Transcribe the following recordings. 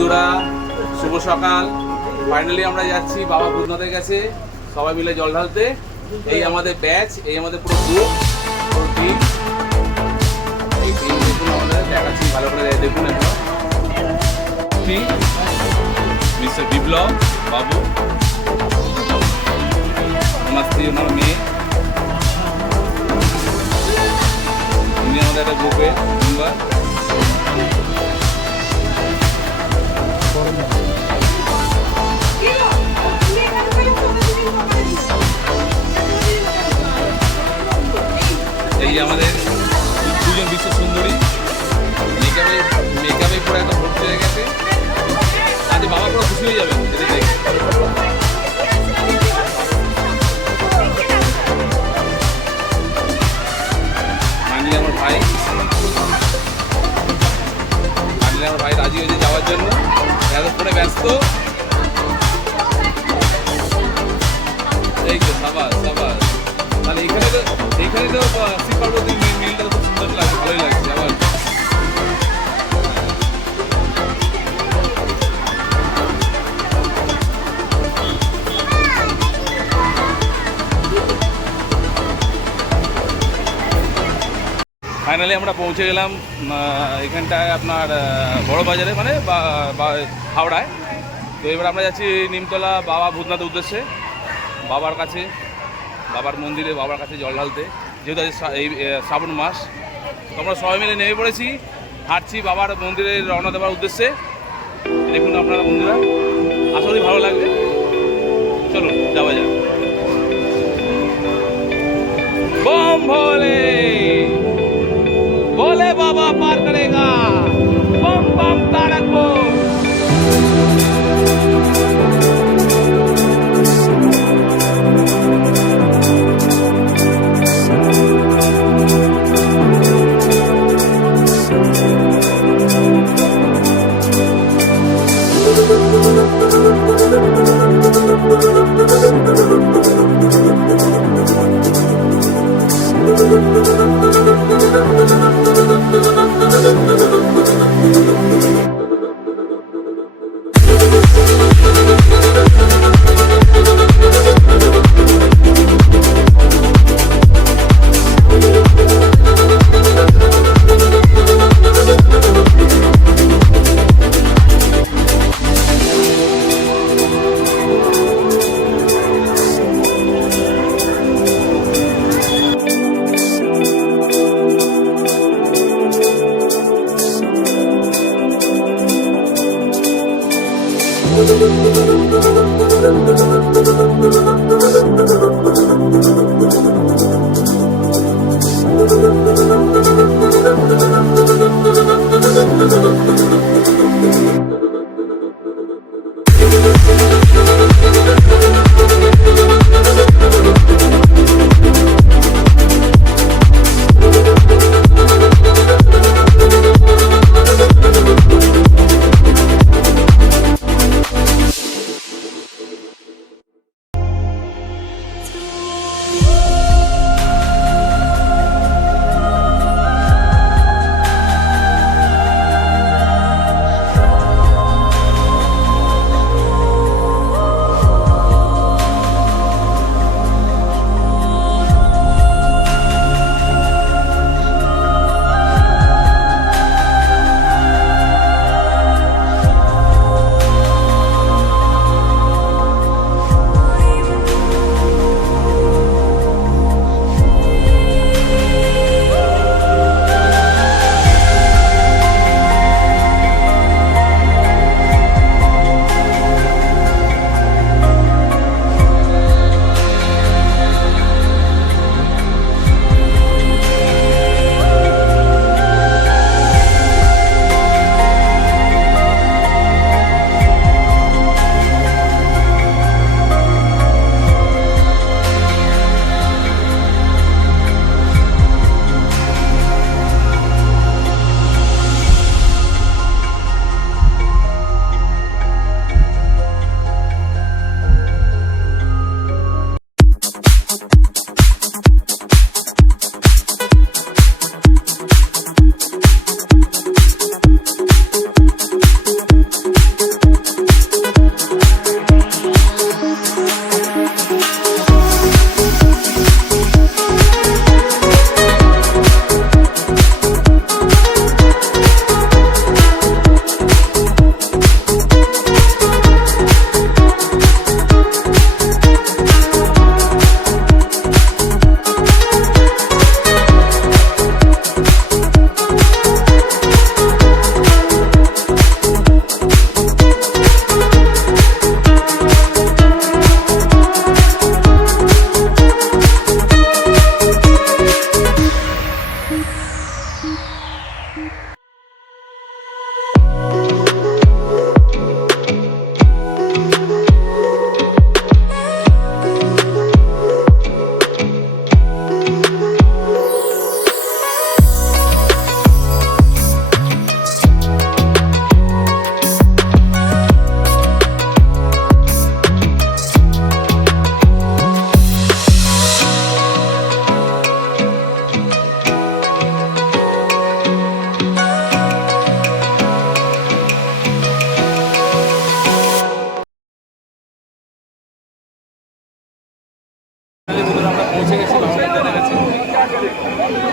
বন্ধুরা, শুভ সকাল। ফাইনালি আমরা যাচ্ছি বাবা ভূতনাথের কাছে সবাই মিলে জল ঢালতে। এই আমাদের ব্যাচ, এই আমাদের পুরো গ্রুপ, পুরো টিম। এই টিম দেখুন, আমাদের দেখাচ্ছি ভালো করে দেখুন। মিস্টার বিপ্লব বাবু, ওনার স্ত্রী, ওনার মেয়ে, উনি আমাদের একটা গ্রুপের মেম্বার। এই আমাদের দুজন বিশ্ব সুন্দরী, মেকআপে পুরো একদম ভর্তি হয়ে গেছে। আজ বাবা পুরো খুশি হয়ে যাবেন যদি দেখে। মানলি আমার ভাই রাজি হয়েছে যাওয়ার জন্য, এতক্ষণে ব্যস্ত। এই তো সাবাস সাবাস। তাহলে এইখানে তো শিব পার্বতী মিলটা খুব সুন্দর লাগছে, ভালোই লাগছে। আবার ফাইনালি আমরা পৌঁছে গেলাম এখানটায় আপনার বড় বাজারে, মানে হাওড়ায়। তো এবার আমরা যাচ্ছি নিমতলা বাবা ভূতনাথের উদ্দেশ্যে, বাবার কাছে, বাবার মন্দিরে, বাবার কাছে জল ঢালতে। যেহেতু এই শ্রাবণ মাস, তো আমরা সবাই মিলে নেমে পড়েছি, হাঁটছি বাবার মন্দিরে রওনা দেওয়ার উদ্দেশ্যে। দেখুন আপনারা বন্ধুরা, আশা করি ভালো লাগবে। চলুন যাওয়া যাক। বম ভোলে बोले बाबा पार करेगा, बम बम तारक बोल।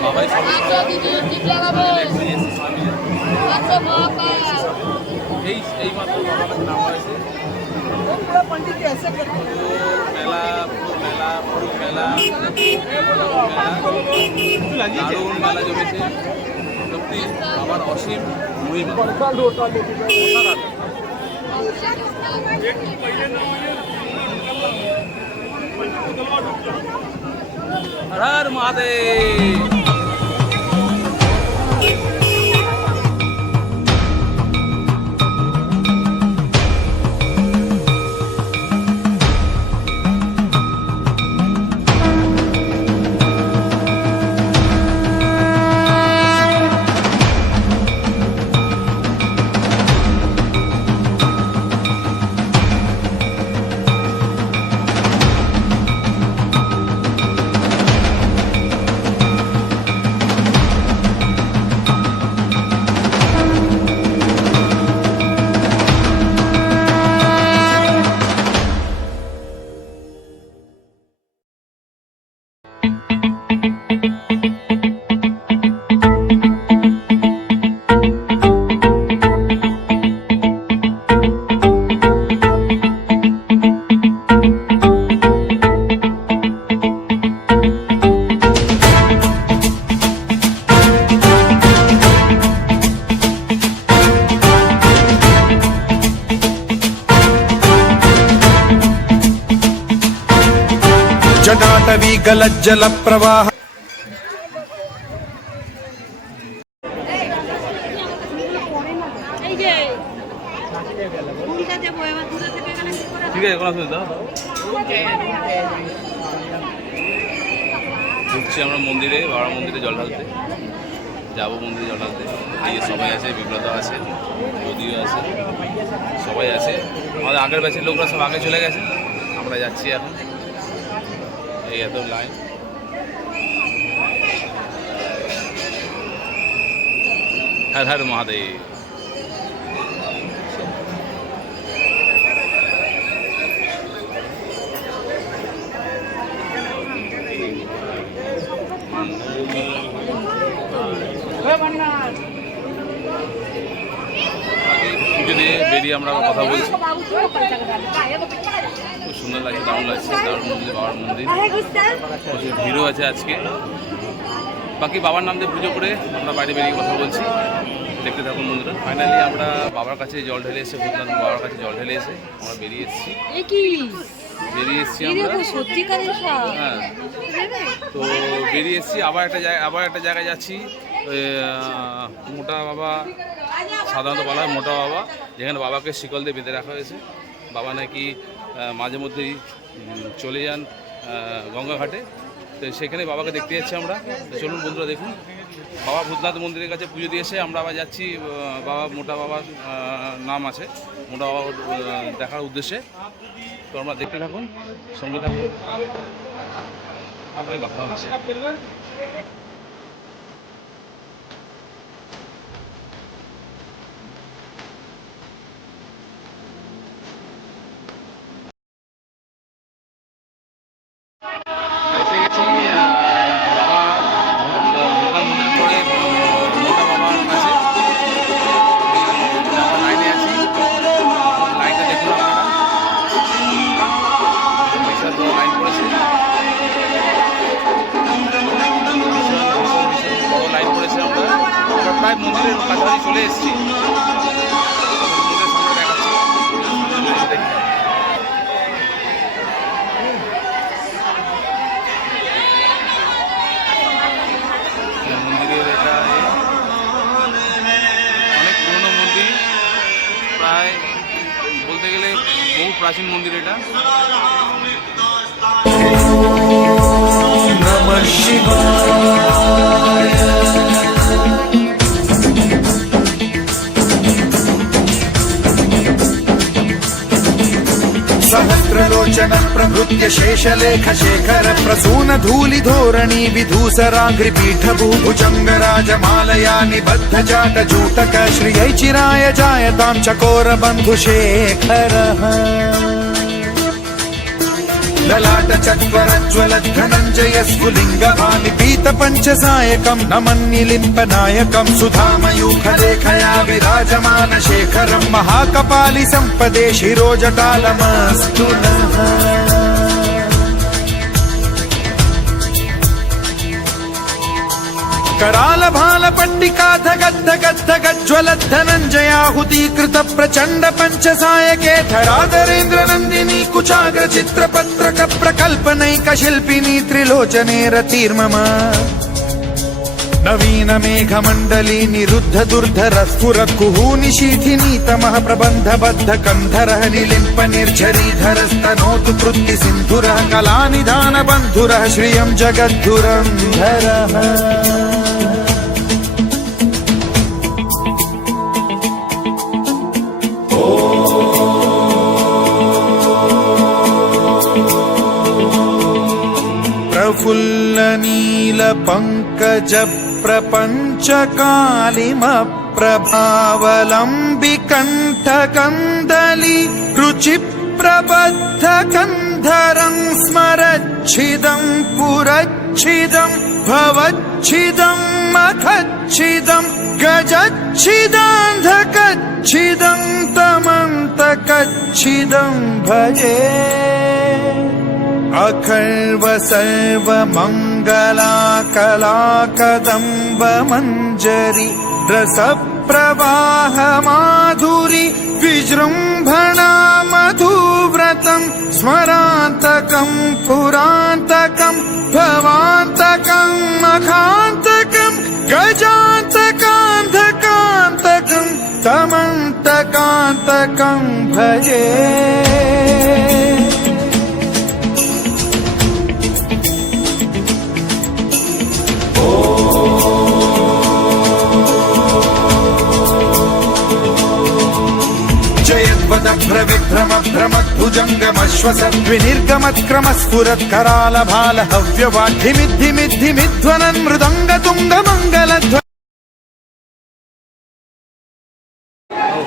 বাবাই সব এই মাত্র বাবার কাছে নাম হয়েছে মেলা পুরো মেলা দারুণ মেলা জমেছে সত্যি আমার অসীম মহিমা। হর হর মহাদেব। जटाटवी गलज्जल प्रवाह ঠিক আছে কোনো অসুবিধা ঢুকছি আমরা মন্দিরে, বাবার মন্দিরে জল ঢালতে যাবো, মন্দিরে জল ঢালতে। এই সবাই আছে, বিব্রত আছে, যদিও আছে, সবাই আছে। আমাদের আগের ব্যাচের লোকরা সব আগে চলে গেছে, আমরা যাচ্ছি এখন। এই এত লাইন, হর হর মহাদেব। পুজো দিয়ে বেরিয়ে আমরা কথা বলছি, খুব সুন্দর লাগছে, দারুণ লাগছে, দারুণ মন্দির, বাবার মন্দির, প্রচুর ভিড়ও আছে আজকে। বাকি বাবার নাম দিয়ে পুজো করে আমরা বাইরে বেরিয়ে কথা বলছি, দেখতে থাকুন বন্ধুরা। ফাইনালি আমরা বাবার কাছে জল ঢেলে এসে, ভূতনাথ বাবার কাছে জল ঢেলে এসে আমরা বেরিয়ে এসেছি আমরা। হ্যাঁ, তো বেরিয়ে এসেছি, আবার একটা জায়গায় যাচ্ছি, মোটা বাবা, সাধারণত বলা হয় মোটা বাবা, যেখানে বাবাকে শিকল দিয়ে বেঁধে রাখা হয়েছে। বাবা নাকি মাঝে মধ্যেই চলে যান গঙ্গা ঘাটে, তো সেখানে বাবাকে দেখতে যাচ্ছি আমরা। তো চলুন বন্ধুরা দেখুন, বাবা ভূতনাথ মন্দিরের কাছে পুজো দিয়ে এসে আমরা আবার যাচ্ছি বাবা, মোটা বাবার নাম আছে, মোটা বাবা দেখার উদ্দেশ্যে। তো আমরা দেখতে থাকুন, সঙ্গে থাকুন। কথা হচ্ছে প্রায় মন্দিরের কাছাকাছি চলে এসেছি। মন্দিরের এটা অনেক পুরনো মন্দির, প্রায় বলতে গেলে বহু প্রাচীন মন্দির এটা। नमः शिवाय। सहस्रलोचन प्रभृत्य शेषलेख शेखर प्रसून धूलि धोरणी विधूसराग्रि पीठ भूभुजंग राजमालया निबद्ध जाट जूटक श्रियै चिराय जायतां चकोर बंधु शेखर। ललाट चत्वरज्वलद्धनञ्जय स्फुलिङ्गभामि पीतपञ्चसायकं नमन्निलिम्पनायकं सुधामयूखलेखया विराजमान शेखरं महाकपालि सम्पदे शिरोजटालमस्तु नः कराल भाल पट्टिका धगद्ध गद्ध गज्ज्वलद्धनञ्जयाहुतीकृत प्रचण्ड पञ्चसायके धराधरेन्द्र नन्दिनी कुचाग्र चित्रपत्रक प्रकल्पनैक शिल्पिनी त्रिलोचने रतिर्मम नवीन मेघमण्डली निरुद्ध दुर्धर स्फुर कुहूनि शीथिनी तमः प्रबन्धबद्ध कन्धरः निलिम्प निर्झरीधर स्तनोतु कृत्ति सिन्धुरः कलानिधान बन्धुरः श्रियं जगद्धुरन्धरः प्रफुल्ल नील पंकज प्रपंच कालिम प्रभावलंबि कंठ कंदली रुचि प्रबद्ध कंधरं स्मरच्छिदं पुरच्छिदं भवच्छिदं मखच्छिदं गजच्छिदान्धकच्छिदं तमन्तकच्छिदं भजे अखर्व सर्व मंगला कला कदम्ब मंजरी रस प्रवाह माधुरी विजृंभणा मधुव्रतं स्मरान्तकं पुरान्तकं भवान्तकं मखान्तकं गजान्तकान्धकान्तकं तमन्तकान्तकं भजे भ्रविभ्रम भ्रमद्भुजङ्गमश्वसद्विनिर्गमत्क्रमस्फुरत् कराल भाल हव्यवाढ्यमिद्धिमिद्धिमिध्वनन् मृदङ्ग तुङ्ग मङ्गलध्व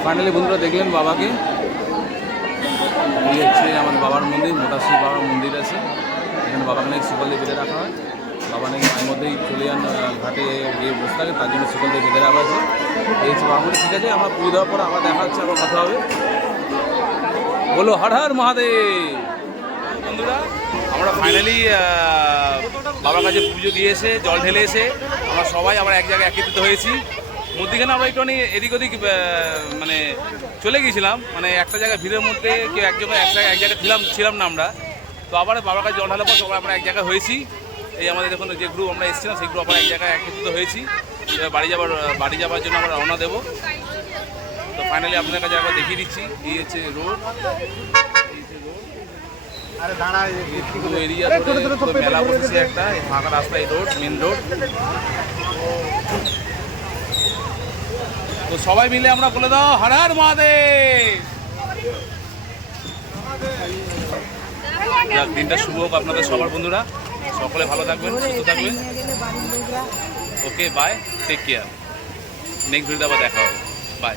ফাইনালি বন্ধুরা দেখলেন বাবাকে। এই হচ্ছে আমাদের বাবার মন্দির, মোটাশ্রী বাবার মন্দির আছে এখানে। বাবাকে নাকি শিকল দিয়ে বেঁধে রাখা হয়। বাবা নাকি মায়ের মধ্যেই চলে যান ঘাটে গিয়ে বসে থাকে, তার জন্য শিকল দিয়ে বেঁধে রাখা আছে। এই হচ্ছে বাবা মন্দির। ঠিক আছে, আমরা পুজো দেওয়ার পর আবার দেখা হচ্ছে, আবার কথা হবে। বলো হর হর মহাদেব। বন্ধুরা আমরা ফাইনালি বাবার কাছে পুজো দিয়ে এসে জল ঢেলে এসে আমরা সবাই আবার এক জায়গায় একত্রিত হয়েছি। মধ্যিখানে আমরা একটুখানি এদিক ওদিক মানে চলে গিয়েছিলাম, মানে একটা জায়গায় ভিড়ের মধ্যে কেউ একজন এক জায়গায় ছিলাম না আমরা। তো আবার বাবার কাছে জল ঢালার পর সবাই আমরা এক জায়গায় হয়েছি। এই আমাদের দেখুন যে গ্রুপ আমরা এসেছিলাম সেই গ্রুপ আবার এক জায়গায় একত্রিত হয়েছি। এবার বাড়ি যাওয়ার জন্য আমরা রওনা দেবো। তো ফাইনালি আপনার কাছে একবার দেখিয়ে দিচ্ছি। এই হচ্ছে রোড, এরিয়া মেলা বসেছে একটা, ফাঁকা রাস্তা, এই রোড মেন রোড। তো সবাই মিলে আমরা বলে দাও হর হর মহাদেব। যাক, দিনটা শুভ হোক আপনাদের সবার। বন্ধুরা সকলে ভালো থাকবেন, সুস্থ থাকবেন। Okay bye, take care. Next ভিডিওতে আবার দেখা হবে। বাই।